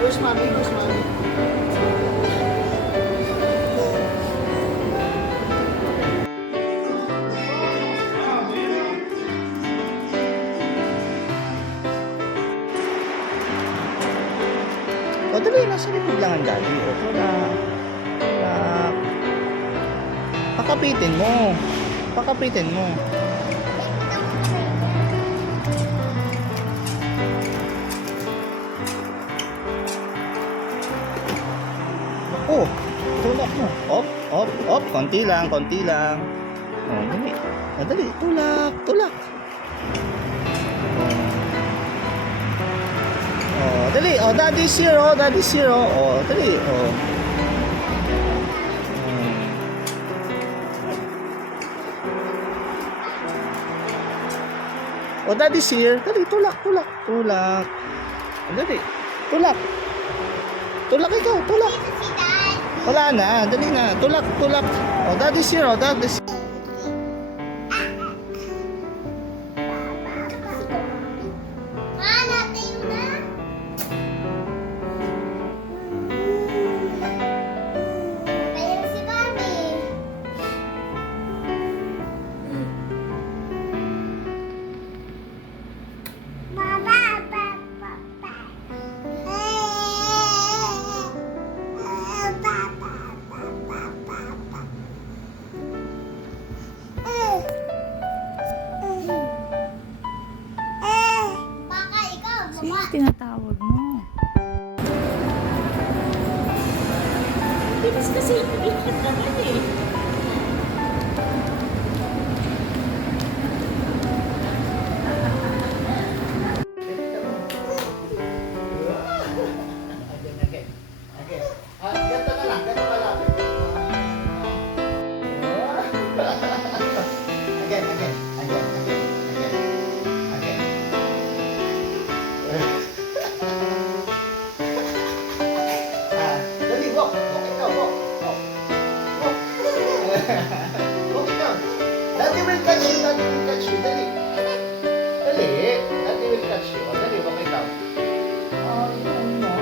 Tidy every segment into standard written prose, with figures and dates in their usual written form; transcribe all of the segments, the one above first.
Where's mommy? Where's mommy? O, dali, nasa likod lang ang daddy. O, tulak. Tulak. Pakapitin mo. Pakapitin mo. Oh, tulak mo. Op, op, op. Konti lang, konti lang. O, dali. O, dali. Tulak, tulak. Oh, dali. Oh, daddy's here. Oh, daddy's here. Oh, dali. Oh. Oh, daddy's here. Dali, tulak, tulak, tulak. Oh, dali. Tulak. Tulak ikaw, tulak. Wala na, dali na. Tulak, tulak. Oh, daddy's here. Oh, daddy's here. Sino tinatawag mo? Bilis kasi ikot naman eh. Daddy will catch you, daddy will catch you, dali. Dali, daddy will catch you. O, dali, walk ikaw. Yun mo.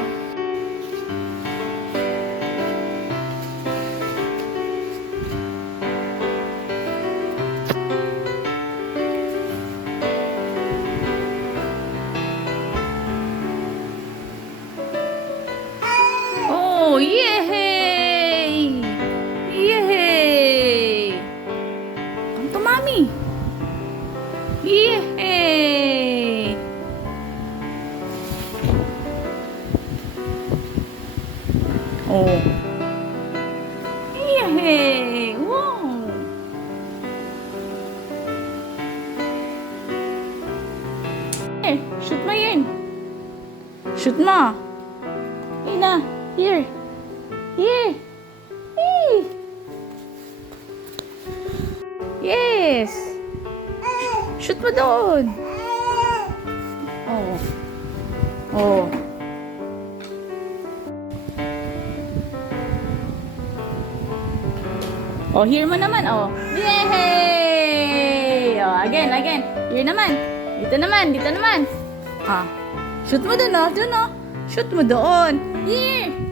Oh, yay! Yay! Come to mommy. Yay! Oh. Yay! Wow! Here, shoot mo yun. Shoot mo. Ina, here. Here. Hey. Bilis. Shoot mo doon. Oh. Oh. Oh, here mo naman, oh. Yay! Oh, again. Here naman. Dito naman. Ah. Shoot mo doon, oh. Doon, oh. Shoot mo doon. Here.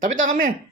Tapit na kami.